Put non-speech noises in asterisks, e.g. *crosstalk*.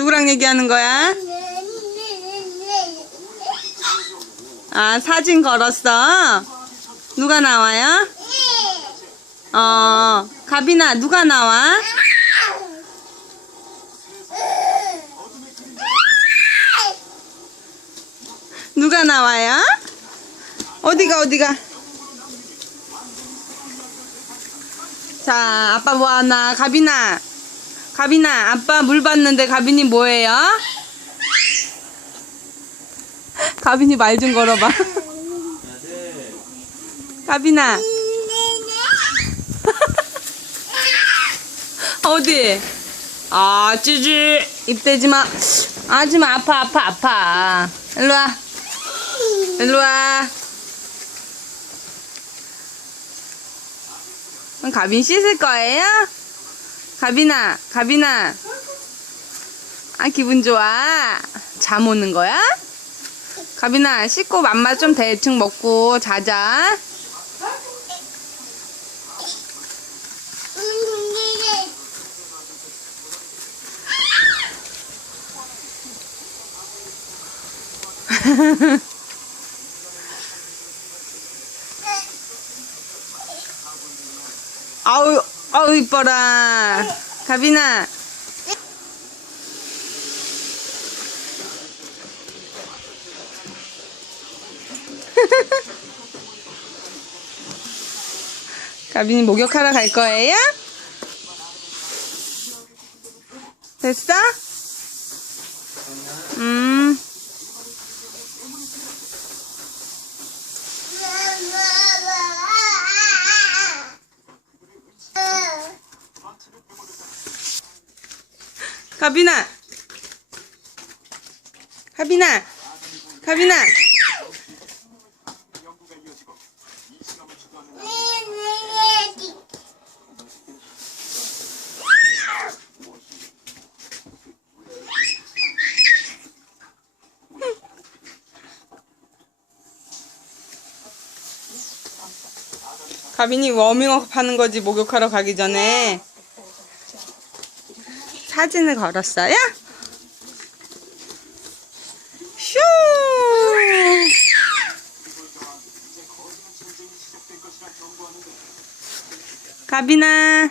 누구랑 얘기하는 거야? 아, 사진 걸었어? 누가 나와요? 어, 가빈아, 누가 나와? 누가 나와요? 어디가, 어디가? 자, 아빠 뭐 하나? 가빈아. 가빈아, 아빠 물 받는데 가빈이 뭐예요? 가빈이 말 좀 걸어봐. 가빈아, *laughs* 어디? 아, 찌질. 입 대지 마. 하지 마. 아파, 아파, 아파. 일로 와. 일로 와. 가빈 씻을 거예요? 가빈아, 가빈아. 아, 기분 좋아. 잠 오는 거야? 가빈아, 씻고 맘마 좀 대충 먹고 자자. 아우, 아우, 이뻐라. 가빈아. *laughs* 가빈이 목욕하러 갈 거예요? 됐어? 가빈아. 가빈아. 가빈아. 가빈이 워밍업 하는 거지 목욕하러 가기 전에 사진을 걸었어요? 슈! 가빈아